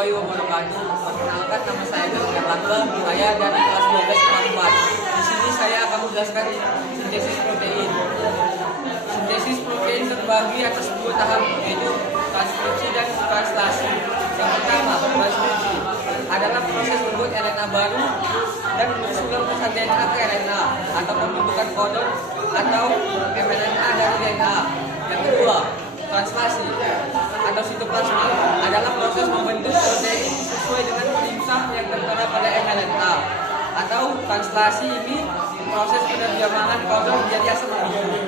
warahmatullahi wabarakatuh. Perkenalkan, nama saya Gatot Erlangga. Saya dari kelas 12 IPA 4. Di sini saya akan menjelaskan sintesis protein. Sintesis protein terbagi atas dua tahap, yaitu transkripsi dan translasi. Yang pertama, transkripsi adalah proses membuat RNA baru dan mensusun pesan DNA ke RNA atau pembentukan kodon atau mRNA dari DNA. Yang kedua, translasi atau sitoplasma adalah proses membentuk protein sesuai dengan perintah yang tertera pada mRNA. Atau translasi ini proses penerjemahan kodon menjadi asam amino.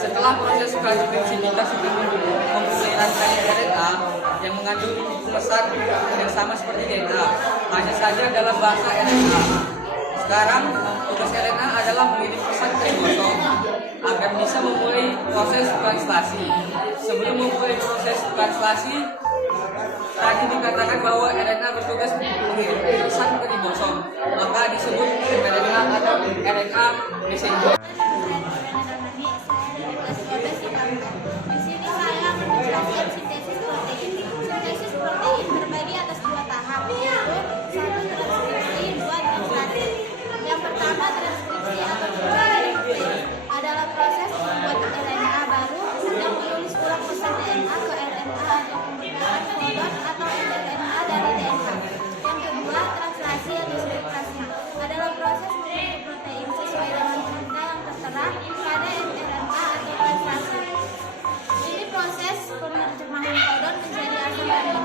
Setelah proses transkripsi, kita sudah mempunyai rangkaian RNA yang mengandung pesan yang sama seperti DNA, hanya saja dalam bahasa RNA. Sekarang tugas RNA adalah mengirim pesan ke ribosom agar bisa memulai proses translasi. Sebelum memulai proses translasi, tadi dikatakan bahwa RNA bertugas mengirim pesan ke ribosom, maka disebut mRNA atau RNA messenger. Di sini saya akan menjelaskan sintesis protein. Sintesis protein terbagi atas dua tahap, yaitu satu transkripsi, dua translasi. Yang pertama, transkripsi atau protein adalah proses membuat RNA baru yang menulis ulang pesan DNA ke RNA atau pembentukan kodon atau mRNA dari DNA. Yang kedua, translasi atau sitoplasma adalah proses membentuk protein sesuai dengan perintah yang tertera pada mRNA atau translasi. Ini proses penerjemahan kodon menjadi asam amino.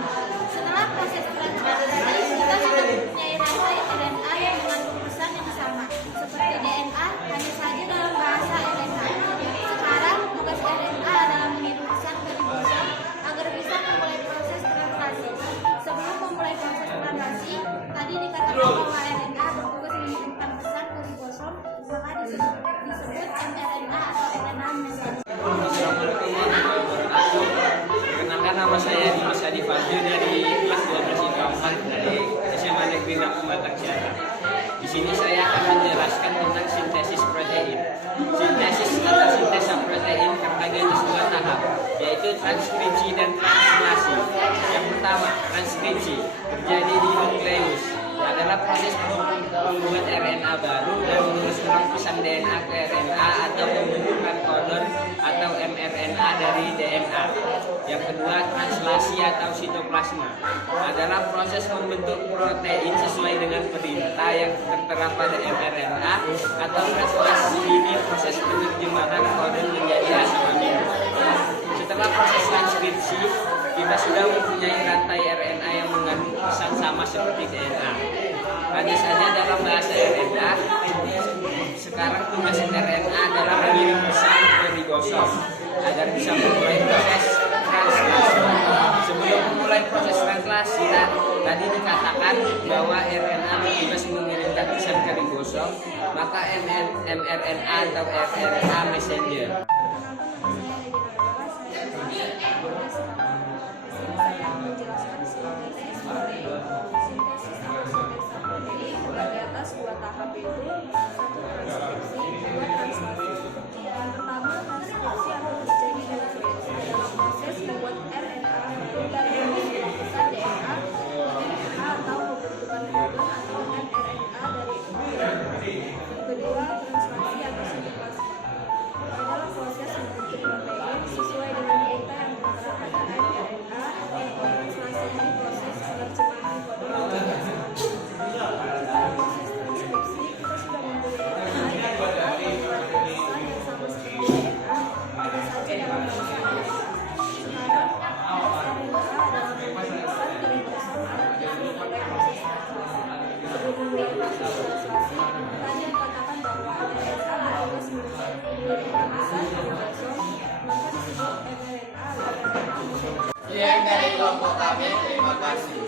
Setelah proses translasi, kita sudah mempunyai rangkaian RNA yang mengandung pesan yang sama seperti DNA, hanya saja dalam bahasa RNA. Sekarang tugas RNA adalah mengirim pesan ke ribosom agar bisa memulai proses translasi. Sebelum memulai proses translasi, tadi dikatakan bahwa RNA bertugas mengirimkan pesan ke ribosom, maka disebut mRNA atau RNA messenger. Perkenalkan, nama saya Dimas Adi Fadil dari kelas 12 IPA 4 dari SMA Negeri 6 Batang Siaga. Di sini saya akan menjelaskan tentang sintesis protein. Sintesis atau sintesa protein terbagi atas dua tahap, yaitu transkripsi dan translasi. Yang pertama, transkripsi terjadi di nukleus, adalah proses membuat RNA baru dan menulis ulang pesan DNA ke RNA atau pembentukan kodon atau mRNA dari DNA. Yang kedua, translasi atau sitoplasma adalah proses membentuk protein sesuai dengan perintah yang tertera pada mRNA atau translasi ini proses penerjemahan kodon menjadi asam amino. Setelah proses transkripsi, kita sudah mempunyai rantai RNA yang mengandung pesan sama seperti DNA. Hanya saja dalam bahasa RNA, sekarang tugas RNA adalah mengirim pesan ke ribosom agar bisa memulai proses translasi. Sebelum memulai proses translasi, tadi dikatakan bahwa RNA bertugas mengirimkan pesan ke ribosom, maka mRNA atau RNA messenger. Di atas dua tahap itu satu transkripsi, dua translasi. Yang pertama, transkripsi atau terjadi dalam proses membuat RNA dan mengirim pesan DNA atau pembentukan kodon atau mRNA dari DNA. Yang kedua, translasi atau sitoplasma adalah proses membentuk protein sesuai dengan perintah yang tertera pada mRNA. Translasi ini proses penerjemahan kodon menjadi asam amino. Setelah proses transkripsi, kita sudah mempunyai RNA pesan yang sama seperti DNA, hanya saja dalam bahasa RNA. Sekarang, RNA adalah mengirim pesan ke ribosom agar bisa memulai proses translasi. Sebelum memulai proses translasi, tadi dikatakan bahwa RNA bertugas mengirimkan pesan ke ribosom, maka disebut mRNA atau RNA messenger. Yang dari kelompok kami, terima kasih.